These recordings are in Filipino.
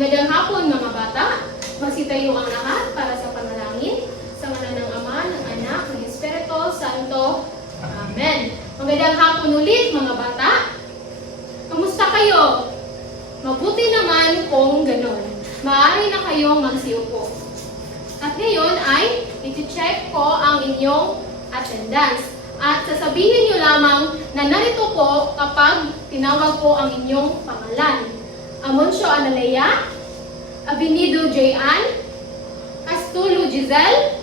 Magandang hapon mga bata. Magsitayo ang lahat para sa panalangin. Sa ngalan ng Ama, ng Anak, ng Espiritu Santo. Amen. Magandang hapon ulit mga bata. Kamusta kayo? Mabuti naman kung ganon. Maaari na kayong magsiupo. At ngayon ay i-check ko ang inyong attendance. At sasabihin nyo lamang na narito po kapag tinawag ko ang inyong pangalan. Amoncio Analea, Abinido J.Ann, Castulo Giselle.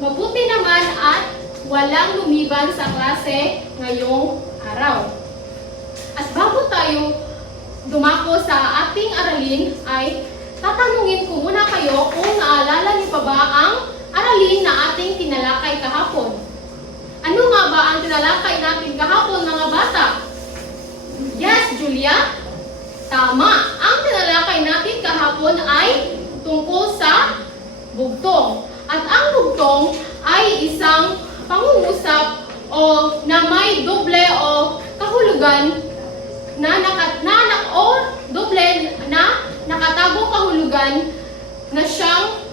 Mabuti naman at walang lumiban sa klase ngayong araw. At bago tayo dumako sa ating aralin ay tatanungin ko muna kayo kung naalala niyo pa ba ang aralin na ating tinalakay kahapon. Ano nga ba ang tinalakay natin kahapon mga bata? Yes, Julia? Tama. Ang tinalakay natin kahapon ay tungkol sa bugtong. At ang bugtong ay isang pangungusap o na may doble o kahulugan na nakatagong kahulugan na siyang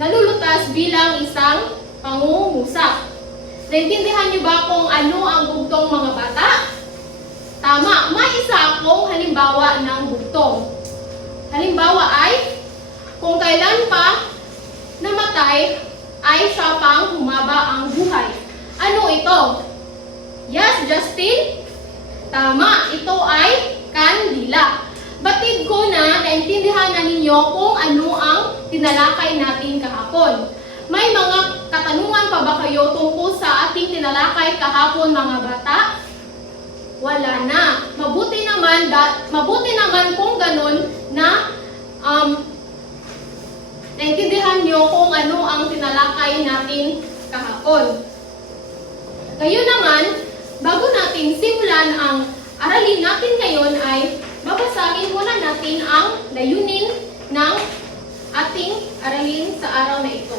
nalulutas bilang isang pangungusap. Naintindihan niyo ba kung ano ang bugtong mga bata? Tama, may isa akong halimbawa ng bugtong. Halimbawa ay, kung kailan pa namatay ay siya pang humaba ang buhay. Ano ito? Yes, Justin? Tama, ito ay kandila. Batid ko na naintindihan na ninyo kung ano ang tinalakay natin kahapon. May mga katanungan pa ba kayo tungkol sa ating tinalakay kahapon mga bata? Wala na. Mabuti naman kung ganun na naintindihan nyo kung ano ang tinalakay natin kahapon. Ngayon naman, bago natin simulan ang aralin natin ngayon ay babasahin muna natin ang layunin ng ating aralin sa araw na ito.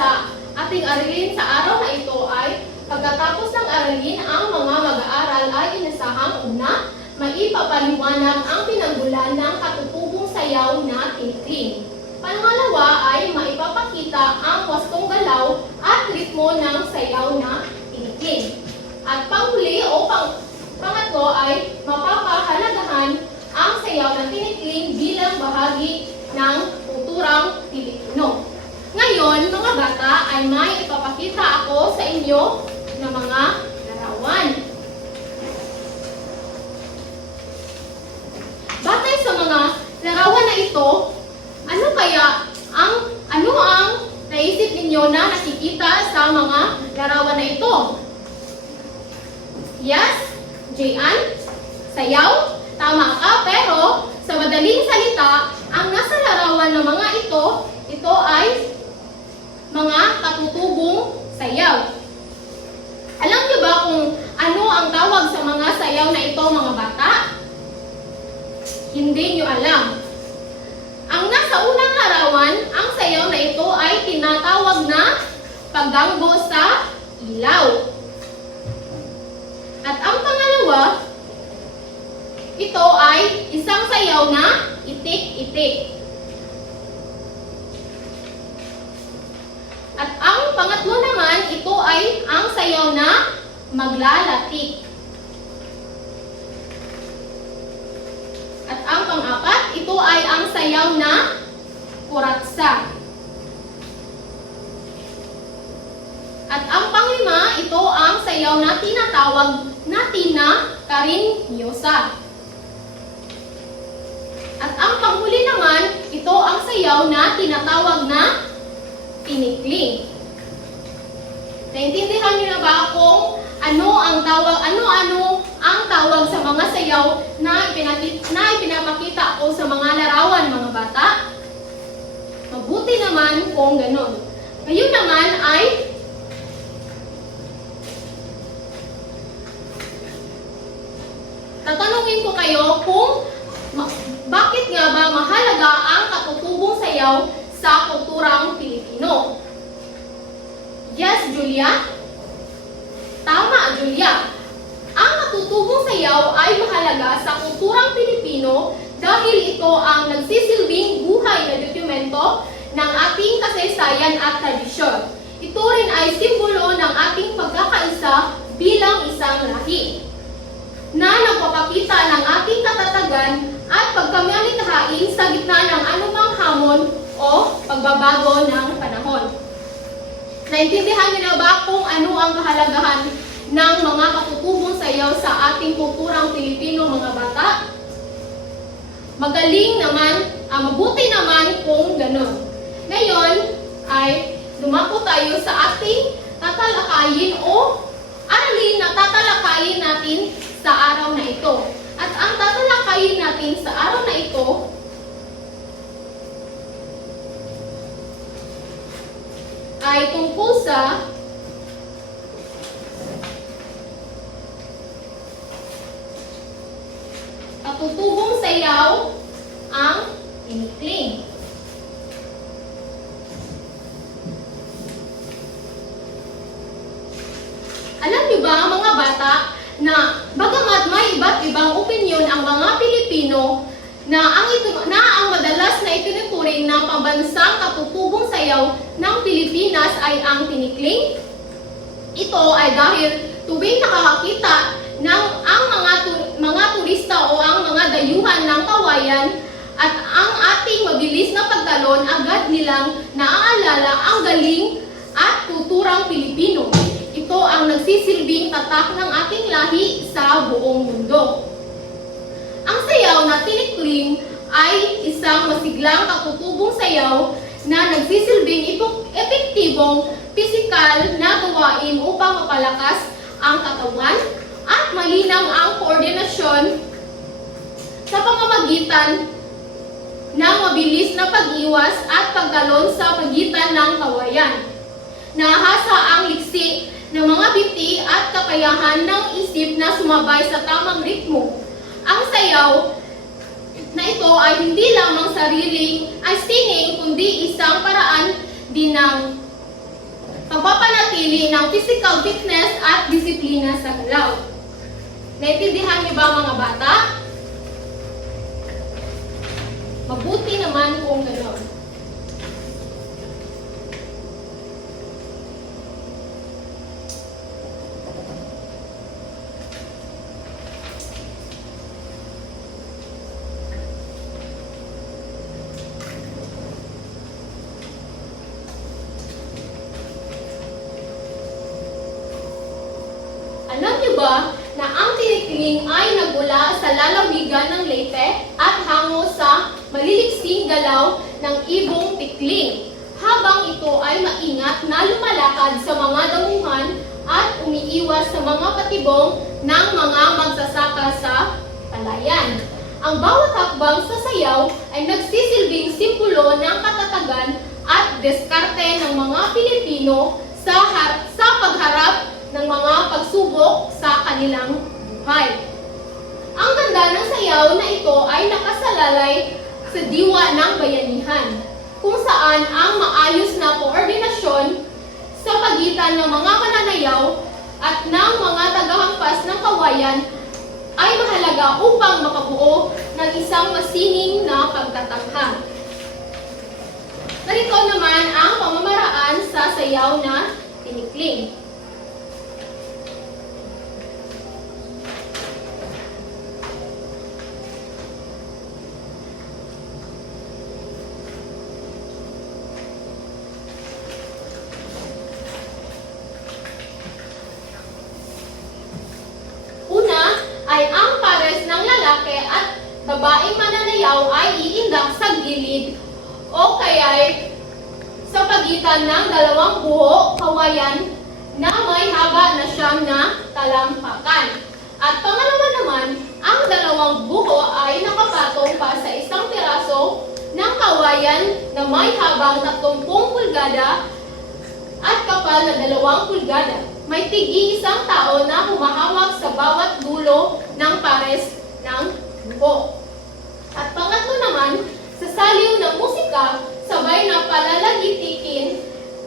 Sa ating aralin sa araw na ito ay pagkatapos ng aralin, ang mga mag-aaral ay inasahang una, maipapaliwanag ang pinanggulan ng katutubong sayaw na tinikling. Pangalawa ay maipapakita ang wastong galaw at ritmo ng sayaw na tinikling. At panghuli o pangatlo ay mapapahalagahan ang sayaw na tinikling bilang bahagi ng kulturang Pilipino. Ngayon, mga bata, ay may ipapakita ako sa inyo ng mga larawan. Batay sa mga larawan na ito, ano ang naisip ninyo na nakikita sa mga larawan na ito? Yes? J.Ann? Sayaw? Tama ka, pero sa madaling salita, ang nasa larawan ng mga ito ay mga katutubong sayaw. Alam niyo ba kung ano ang tawag sa mga sayaw na ito, mga bata? Hindi niyo alam. Ang nasa unang larawan, ang sayaw na ito ay tinatawag na paggambo sa ilaw. At ang pangalawa, ito ay isang sayaw na itik-itik. At ang pangatlo naman, ito ay ang sayaw na maglalatik. At ang pang-apat, ito ay ang sayaw na kuratsa. At ang panglima, ito ang sayaw na tinatawag natin na karinyosa. At ang panghuli naman, ito ang sayaw na tinatawag na tinikling. Naintindihan niyo na ba kung ano ang tawag sa mga sayaw na ipinapakita ko sa mga larawan, mga bata? Mabuti naman kung ganun. Ngayon naman ay tatanungin ko kayo kung bakit nga ba mahalaga ang katutubong sayaw sa kulturang Pilipino. Yes, Julia? Tama, Julia. Ang katutubong sayaw ay mahalaga sa kulturang Pilipino dahil ito ang nagsisilbing buhay na dokumento ng ating kasaysayan at tradisyon. Ito rin ay simbolo ng ating pagkakaisa bilang isang lahi na nagpapakita ng ating katatagan at pagkamalikhain sa gitna ng anumang hamon o pagbabago ng panahon. Naintindihan niyo na ba kung ano ang kahalagahan ng mga katutubong sayaw sa ating kulturang Pilipino, mga bata? Mabuti naman kung ganun. Ngayon ay dumako tayo sa ating tatalakayin o aralin na tatalakayin natin sa araw na ito. At ang tatalakayin natin sa araw na ito ay tungkol sa katutubong sayaw ang tinikling. Alam niyo ba, mga bata, na bagamat may iba't ibang opinyon ang mga Pilipino na ang madalas na itinuturing na pambansang katutubong sayaw ng Pilipinas ay ang tinikling? Ito ay dahil tuwing nakakakita ng mga turista o ang mga dayuhan ng kawayan at ang ating mabilis na pagtalon, agad nilang naaalala ang galing at kulturang Pilipino. Ito ang nagsisilbing tatak ng ating lahi sa buong mundo. Ang sayaw na tinikling ay isang masiglang katutubong sayaw na nagsisilbing epektibong pisikal na gawain upang mapalakas ang katawan at malinaw ang koordinasyon sa pamamagitan ng mabilis na pag-iwas at pagtalon sa pagitan ng kawayan. Nahasa ang liksi ng mga biti at kakayahan ng isip na sumabay sa tamang ritmo. Ang sayaw na ito ay hindi lamang sariling singing, kundi isang paraan din ng pagpapanatili ng physical fitness at disiplina sa galaw. Naintindihan niyo ba, mga bata? Mabuti naman kung gano'n. Alam niyo ba na ang tinikling ay nagmula sa lalawigan ng Leyte at hango sa maliliksing galaw ng ibong tikling, habang ito ay maingat na lumalakad sa mga damuhan at umiiwas sa mga patibong ng mga magsasaka sa palayan. Ang bawat hakbang sa sayaw ay nagsisilbing simbolo ng katatagan at diskarte ng mga Pilipino sa pagharap ng mga pagsubok sa kanilang buhay. Ang ganda ng sayaw na ito ay nakasalalay sa diwa ng bayanihan, kung saan ang maayos na koordinasyon sa pagitan ng mga mananayaw at ng mga tagahampas ng kawayan ay mahalaga upang makabuo ng isang masining na pagtatanghal. Narito naman ang pamamaraan sa sayaw na tinikling. Ay ang pares ng lalaki at babaeng mananayaw ay iindak sa gilid o kaya'y sa pagitan ng dalawang buho kawayan na may haba na siyam na talampakan. At pangalawa naman, ang dalawang buko ay nakapatong pa sa isang piraso ng kawayan na may habang 30 pulgada at kapal na 2 pulgada. May tig-iisang tao na humahawak sa bawat dulo ng pares ng buko. At pangatlo naman, sa saliw ng musika, sabay na palalagitikin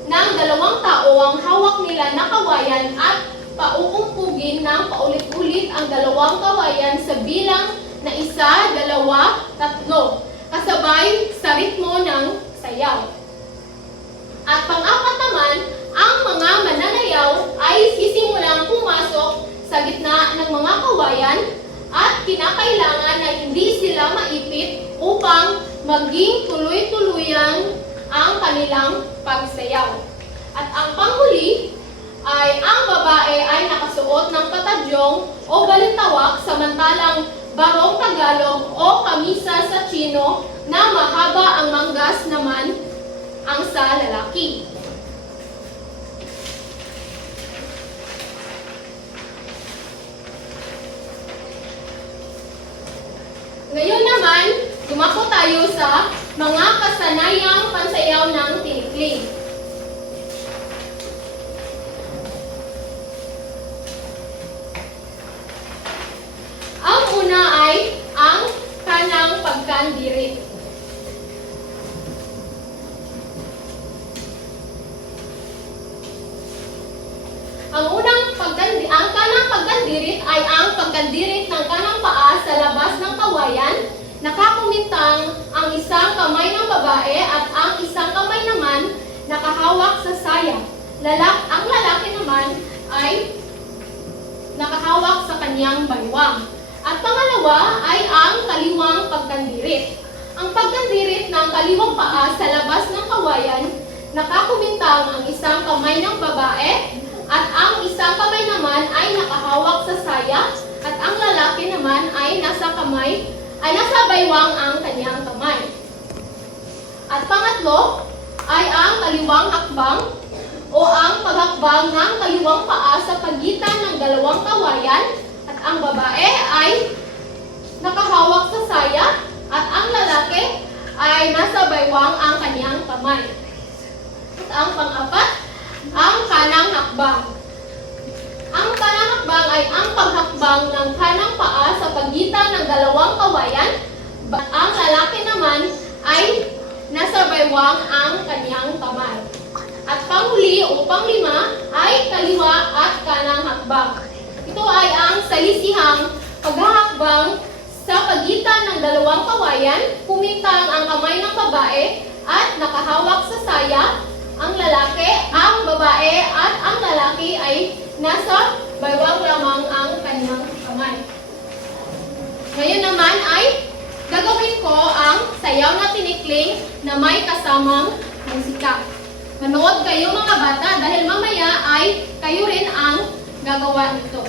ng 2 tao ang hawak nila na kawayan at pauumpugin ng paulit-ulit ang 2 kawayan sa bilang na 1, 2, 3, kasabay sa ritmo ng sayaw. At pang-apat naman, ang mga mananayaw ay sisimulang pumasok sa gitna ng mga kawayan at kinakailangan na hindi sila maipit upang maging tuloy-tuluyan ang kanilang pagsayaw. At ang panghuli ay ang babae ay nakasuot ng patadyong o balintawak samantalang barong Tagalog o kamisa sa Chino na mahaba ang manggas naman ang sa lalaki. Ngayon naman, dumako tayo sa mga kasanayang pansayaw ng tinikling. Ang una ay ang kanang pagkandirit. Ang kanang pagkandirit ay ang pagkandirit ng kanang paa sa labas ng kawayan. Nakakumintang ang isang kamay ng babae at ang isang kamay naman nakahawak sa saya. Ang lalaki naman ay nakahawak sa kanyang baywang. At pangalawa ay ang kaliwang pagkandirit. Ang pagkandirit ng kaliwang paa sa labas ng kawayan, nakakumintang ang isang kamay ng babae at ang isang kamay naman ay nakahawak sa saya at ang lalaki naman ay nasa baywang ang kanyang kamay. At pangatlo ay ang kaliwang hakbang o ang paghakbang ng kaliwang paa sa pagitan ng 2 kawayan at ang babae ay nakahawak sa saya at ang lalaki ay nasa baywang ang kanyang kamay. At ang pang-apat, ang kanang hakbang. Ang kanang hakbang ay ang paghakbang ng kanang paa sa pagitan ng 2 kawayan. Ang lalaki naman ay nasa baywang ang kanyang kamay. At panghuli o panglima ay kaliwa at kanang hakbang. Ito ay ang salisihang paghahakbang sa pagitan ng 2 kawayan, kumintang ang kamay ng babae at nakahawak sa saya ang lalaki, ang babae at ang lalaki ay nasa baywang lamang ang kanyang kamay. Ngayon naman ay gagawin ko ang sayaw na tinikling na may kasamang musika. Manood kayo mga bata dahil mamaya ay kayo rin ang gagawa nito.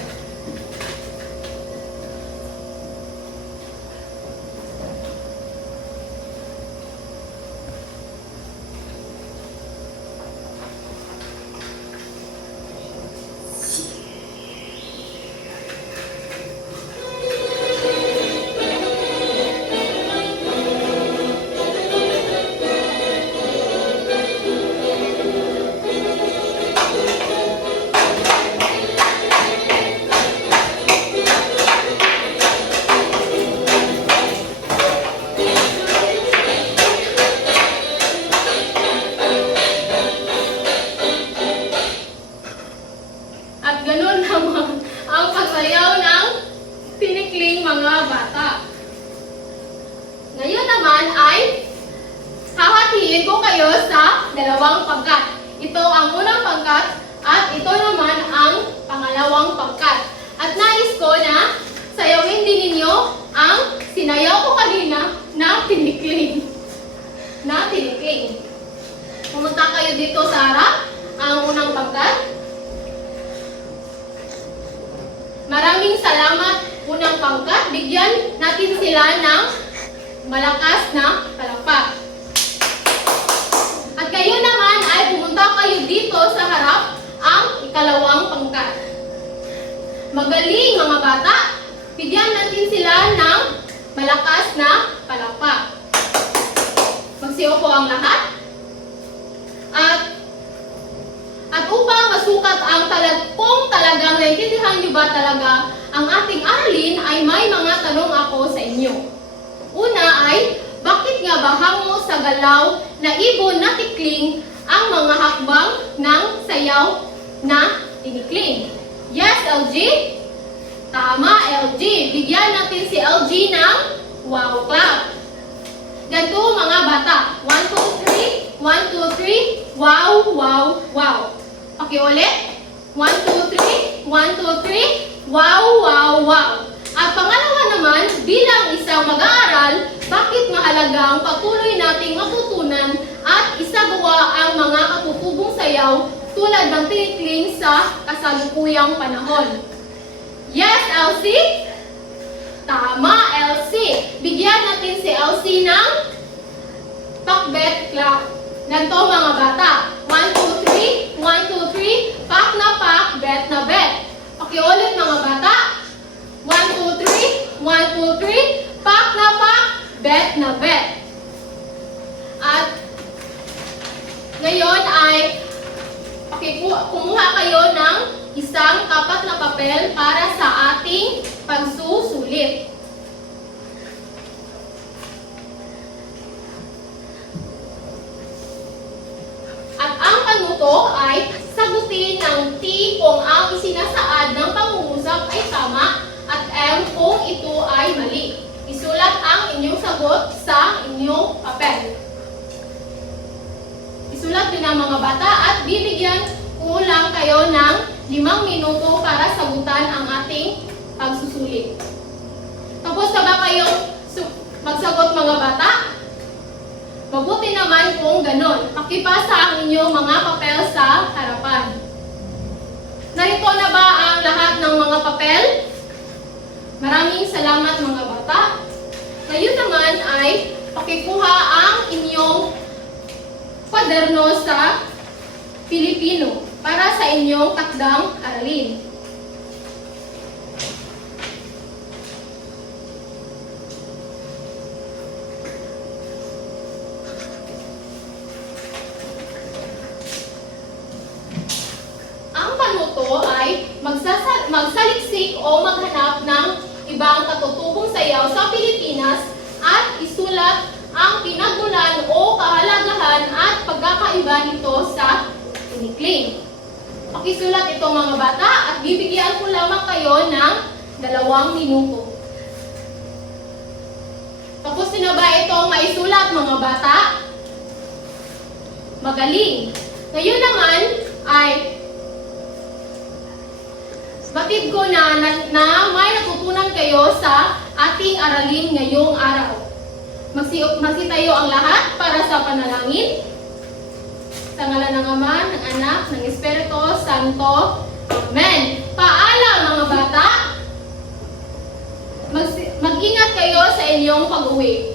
Ang pagsayaw ng tinikling mga bata. Ngayon naman ay hahatiin ko kayo sa 2 pangkat. Ito ang unang pangkat at ito naman ang pangalawang pangkat. At nais ko na sayawin din ninyo ang sinayaw ko kanina na tinikling. Pumunta kayo dito sa harap, ang unang pangkat. Maraming salamat unang pangkat. Bigyan natin sila ng malakas na palakpak. At kayo naman ay pumunta kayo dito sa harap ang ikalawang Magaling mga bata! Bigyan natin sila ng malakas na palakpak. Magsiupo ang lahat. At upang masukat ang kung talagang naintindihan niyo ba talaga ang ating aralin, ay may mga tanong ako sa inyo. Una ay, bakit nga ba hango sa galaw na ibon na tikling ang mga hakbang ng sayaw na tinikling? Yes, LG? Tama, LG. Bigyan natin si LG ng wow clap. Ganito mga bata. 1, 2, 3. 1, 2, 3. Wow, wow, wow. Okay, ulit. 1, 2, 3. 1, 2, 3. Wow, wow, wow. At pangalawa naman, bilang isang mag-aaral, bakit mahalagang patuloy nating matutunan at isagawa ang mga katutubong sayaw tulad ng tinikling sa kasalukuyang panahon? Yes, Elsie? Tama, Elsie. Bigyan natin si Elsie ng pakbet clap. Ganito mga bata. 1, 2, 3. 1, 2, 3. Pak na pak, bet na bet. Okay, ulit mga bata. 1, 2, 3. 1, 2, 3. Pak na pak, bet na bet. At ngayon ay kumuha kayo ng isang kapat na papel para sa ating pagsusulit. At ang panuto ay sagutin ng T kung ang isinasaad ng pangungusap ay tama at M kung ito ay mali. Isulat ang inyong sagot sa inyong papel. Isulat din ang mga bata at bibigyan ko lang kayo ng 5 minuto para sagutan ang ating pagsusulit. Tapos na ba kayong magsagot mga bata? Mabuti naman kung ganon. Pakipasa ang inyong mga papel sa harapan. Narito na ba ang lahat ng mga papel? Maraming salamat mga bata. Ngayon naman ay pakikuha ang inyong kwaderno sa Filipino para sa inyong takdang aralin. Ang panuto ay magsaliksik o maghanap ng ibang katutubong sayaw sa Pilipinas at isulat ang pinagmulan o kahalagahan at pagkakaiba nito sa tinikling. Pakisulat ito mga bata at bibigyan ko lamang kayo ng 2 minuto. Tapos na ba itong maisulat mga bata? Magaling! Ngayon naman ay batid ko na may natutunan kayo sa ating aralin ngayong araw. Magsitayo ang lahat para sa panalangin. Sa ngalan ng Ama, ng Anak, ng Espiritu Santo. Amen. Paalam mga bata. Mag-ingat kayo sa inyong pag-uwi.